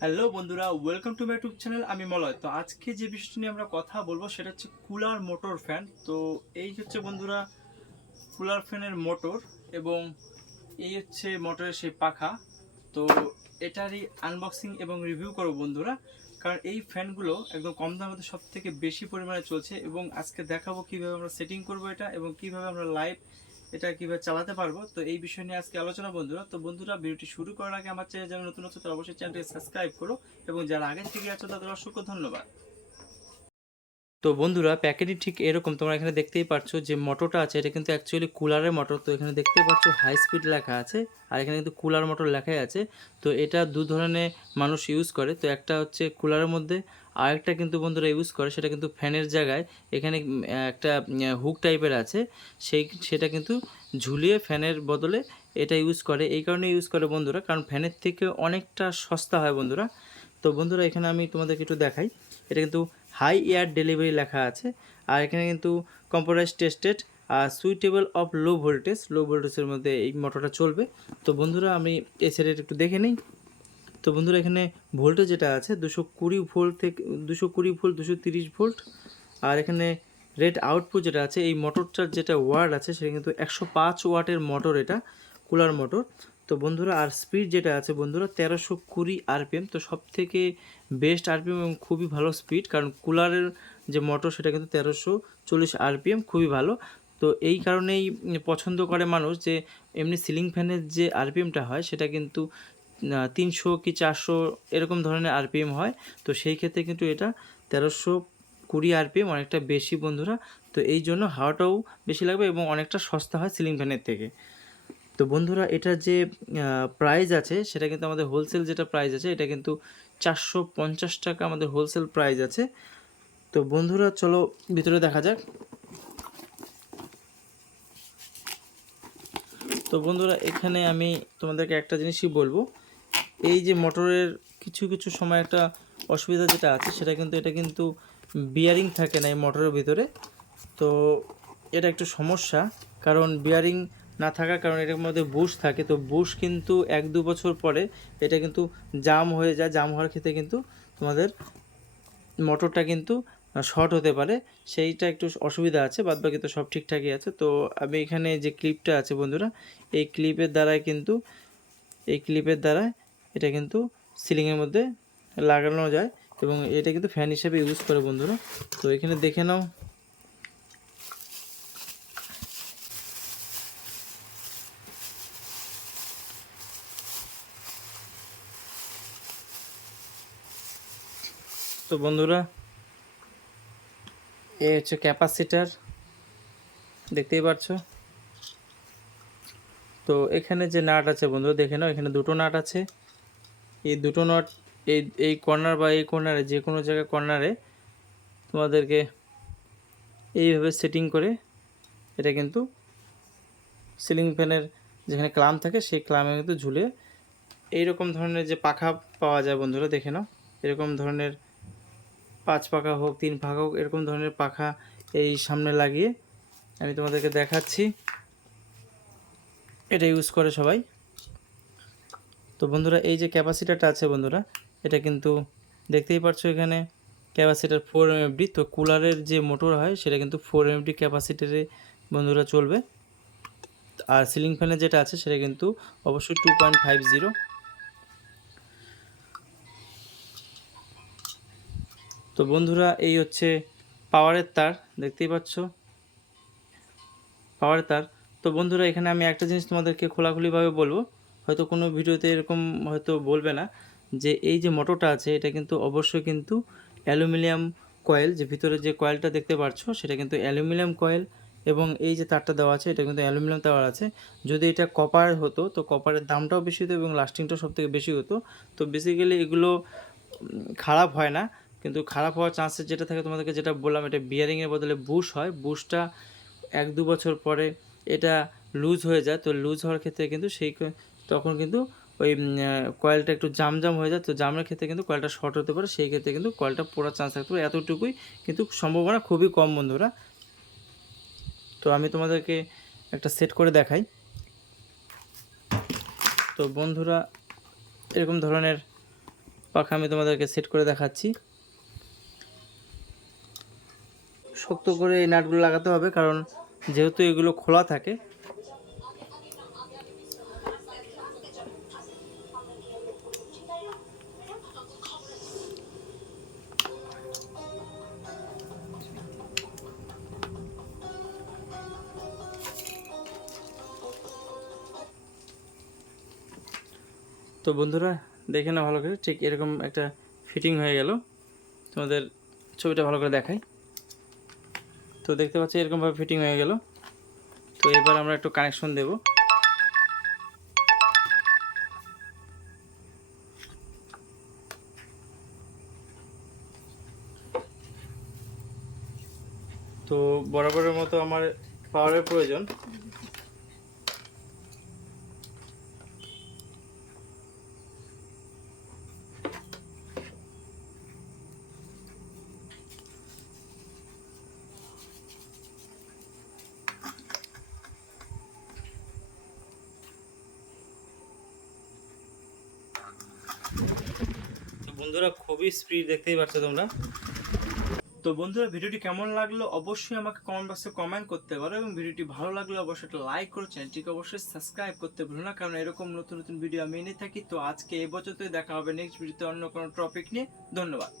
Hello বন্ধুরা, welcome to my YouTube channel. আমি মলয়। তো আজকে যে বিষয়টি নিয়ে আমরা কথা বলবো সেটা হচ্ছে কুলার মোটর ফ্যান। তো এই হচ্ছে বন্ধুরা কুলার ফ্যানের মোটর, এবং এই হচ্ছে মোটরের সেই পাখা। তো এটারই আনবক্সিং এবং রিভিউ করবো বন্ধুরা, কারণ এই ফ্যানগুলো একদম কম দামের মধ্যে সব থেকে বেশি পরিমাণে চলছে, এবং আজকে দেখাবো কীভাবে আমরা সেটিং করবো এটা এবং কীভাবে আমরা লাইভ এটা কীভাবে চালাতে পারবো। তো এই বিষয় নিয়ে আজকে আলোচনা বন্ধুরা। তো বন্ধুরা, ভিডিওটি শুরু করার আগে আমার চ্যানেল যারা নতুন আছে তারা অবশ্যই চ্যানেলটি সাবস্ক্রাইব করো, এবং যারা আগে থেকে আছো তাদের অসংখ্য ধন্যবাদ। তো বন্ধুরা, প্যাকেটটি ঠিক এরকম তোমরা এখানে দেখতেই পাচ্ছ যে মোটরটা আছে, এটা কিন্তু অ্যাকচুয়ালি কুলারের মোটর। তো এখানে দেখতেই পাচ্ছ হাই স্পিড লেখা আছে, আর এখানে কিন্তু কুলার মোটর লেখাই আছে। তো এটা দু ধরনের মানুষ ইউজ করে। তো একটা হচ্ছে কুলারের মধ্যে, আর একটা কিন্তু বন্ধুরা ইউজ করে সেটা কিন্তু ফ্যানের জায়গায় এখানে একটা হুক টাইপের আছে, সেটা কিন্তু ঝুলিয়ে ফ্যানের বদলে এটা ইউজ করে। এই কারণে ইউজ করে বন্ধুরা, কারণ ফ্যানের থেকে অনেকটা সস্তা হয় বন্ধুরা। তো বন্ধুরা, এখানে আমি তোমাদেরকে একটু দেখাই। এটা কিন্তু হাই এয়ার ডেলিভারি লেখা আছে, আর এখানে কিন্তু কম্পিউটারাইজ টেস্টেড আর সুইটেবল অফ লো ভোল্টেজের মধ্যে এই মোটরটা চলবে। তো বন্ধুরা, আমি এই সাইডে একটু দেখে নিই। তো বন্ধুরা, এখানে ভোল্টেজ যেটা আছে 220 ভোল্ট থেকে 220 ভোল্ট, 230 ভোল্ট। আর এখানে রেট আউটপুট যেটা আছে, এই মোটরটার যেটা ওয়াট আছে সেটা কিন্তু 105 ওয়াটের মোটর, এটা কুলার মোটর। তো বন্ধুরা, আর স্পিড যেটা আছে বন্ধুরা 1320 আরপিএম। তো সব থেকে বেস্ট আরপিএম এবং খুবই ভালো স্পিড, কারণ কুলারের যে মোটর সেটা কিন্তু 1340 আরপিএম, খুবই ভালো। তো এই কারণেই পছন্দ করে মানুষ, যে এমনি সিলিং ফ্যানের যে আরপিএমটা হয় সেটা কিন্তু 300 কি 400 এরকম ধরনের আরপিএম হয়। তো সেই ক্ষেত্রে কিন্তু এটা 1320 আরপিএম, অনেকটা বেশি বন্ধুরা। তো এই জন্য হাওয়াটাও বেশি লাগবে এবং অনেকটা সস্তা হয় সিলিং ফ্যানের থেকে। তো বন্ধুরা, এটার যে প্রাইস আছে সেটা কিন্তু আমাদের হোলসেল যেটা প্রাইস আছে এটা কিন্তু 450 টাকা আমাদের হোলসেল প্রাইস আছে। তো বন্ধুরা, চলো ভিতরে দেখা যাক। তো বন্ধুরা, এখানে আমি তোমাদেরকে একটা জিনিসই বলবো, এই যে মোটরের কিছু কিছু সময় একটা অসুবিধা যেটা আছে সেটা কিন্তু এটা কিন্তু বিয়ারিং থাকে না এই মোটরের ভিতরে। তো এটা একটু সমস্যা, কারণ বিয়ারিং না থাকার কারণে এটার মধ্যে বুশ থাকে। তো বুশ কিন্তু 1-2 বছর পরে এটা কিন্তু জাম হয়ে যায়। জাম হওয়ার ক্ষেত্রে কিন্তু তোমাদের মোটরটা কিন্তু শর্ট হতে পারে, সেইটা একটু অসুবিধা আছে। বাদবাকি তো সব ঠিকঠাকই আছে। তো আমি এখানে যে ক্লিপটা আছে বন্ধুরা, এই ক্লিপের দ্বারা এটা কিন্তু সিলিংয়ের মধ্যে লাগানো যায়, এবং এটা কিন্তু ফ্যান হিসেবে ইউজ করে বন্ধুরা। তো এখানে দেখে নাও। তো বন্ধুরা, এই হচ্ছে ক্যাপাসিটার, দেখতেই পাচ্ছ। তো এখানে যে নাট আছে বন্ধুরা দেখে নাও, এখানে দুটো নাট আছে। এই দুটো নাট এই এই কর্নার বা এই কর্নারে, যে কোনো জায়গায় কর্নারে তোমাদেরকে এইভাবে সেটিং করে এটা কিন্তু সিলিং ফ্যানের যেখানে ক্লাম থাকে সেই ক্লামে কিন্তু ঝুলে এইরকম ধরনের যে পাখা পাওয়া যায় বন্ধুরা দেখে নাও। এরকম ধরনের 5 পাখা হোক, 3 পাখা হোক, এরকম ধরনের পাখা এই সামনে লাগিয়ে আমি তোমাদেরকে দেখাচ্ছি। এটা ইউজ করে সবাই। তো বন্ধুরা, এই যে ক্যাপাসিটারটা আছে বন্ধুরা, এটা কিন্তু দেখতেই পাচ্ছ এখানে ক্যাপাসিটার 4 MFD। তো কুলারের যে মোটর হয় সেটা কিন্তু 4 MFD ক্যাপাসিটারে বন্ধুরা চলবে। আর সিলিং ফ্যানের যেটা আছে সেটা কিন্তু অবশ্যই 2.50। তো বন্ধুরা, এই হচ্ছে পাওয়ারের তার, দেখতেই পাচ্ছ পাওয়ারের তার। তো বন্ধুরা, এখানে আমি একটা জিনিস তোমাদেরকে খোলাখুলিভাবে বলবো, হয়তো কোনো ভিডিওতে এরকম হয়তো বলবে না, যে এই যে মোটরটা আছে এটা কিন্তু অবশ্যই কিন্তু অ্যালুমিনিয়াম কয়েল, যে ভিতরে যে কয়েলটা দেখতে পাচ্ছ সেটা কিন্তু অ্যালুমিনিয়াম কয়েল, এবং এই যে তারটা দেওয়া আছে এটা কিন্তু অ্যালুমিনিয়াম তার আছে। যদি এটা কপার হতো তো কপারের দামটাও বেশি হতো এবং লাস্টিংটাও সবথেকে বেশি হতো। তো বেসিক্যালি এগুলো খারাপ হয় না, কিন্তু খারাপ হওয়ার চান্সেস যেটা থাকে তোমাদেরকে যেটা বললাম, এটা বিয়ারিংয়ের বদলে বুশ হয়। বুশটা 1-2 বছর পরে এটা লুজ হয়ে যায়। তো লুজ হওয়ার ক্ষেত্রে কিন্তু তখন কিন্তু ওই কয়েলটা একটু জাম হয়ে যায়। তো জামের ক্ষেত্রে কিন্তু কয়েলটা শর্ট হতে পারে, সেই ক্ষেত্রে কিন্তু কয়েলটা পোড়ার চান্স থাকতে পারে। এতটুকুই কিন্তু সম্ভাবনা খুবই কম বন্ধুরা। তো আমি তোমাদেরকে একটা সেট করে দেখাই। তো বন্ধুরা, এরকম ধরনের পাখা আমি তোমাদেরকে সেট করে দেখাচ্ছি। শক্ত করে এই নাটগুলো লাগাতে হবে, কারণ যেহেতু এগুলো খোলা থাকে। তো বন্ধুরা দেখে না ভালো করে, ঠিক এরকম একটা ফিটিং হয়ে গেল। তোমাদের ছবিটা ভালো করে দেখাই। তো দেখতে পাচ্ছি এরকমভাবে ফিটিং হয়ে গেল। তো এবার আমরা একটু কানেকশন দেব। তো বরাবরের মতো আমার পাওয়ারের প্রয়োজন। তো বন্ধুরা খুবই স্পিড, দেখতেই পাচ্ছ তোমরা। তো বন্ধুরা ভিডিওটি কেমন লাগলো অবশ্যই আমাকে কমেন্ট বক্সে কমেন্ট করতে পারো, এবং ভিডিওটি ভালো লাগলে অবশ্যই একটা লাইক করো, চ্যানেলটিকে অবশ্যই সাবস্ক্রাইব করতে ভুলো না, কারণ এরকম নতুন নতুন ভিডিও আমি এনে থাকি। তো আজকে এই পর্যন্তই, দেখা হবে নেক্সট ভিডিওতে অন্য কোনো টপিক নিয়ে। ধন্যবাদ।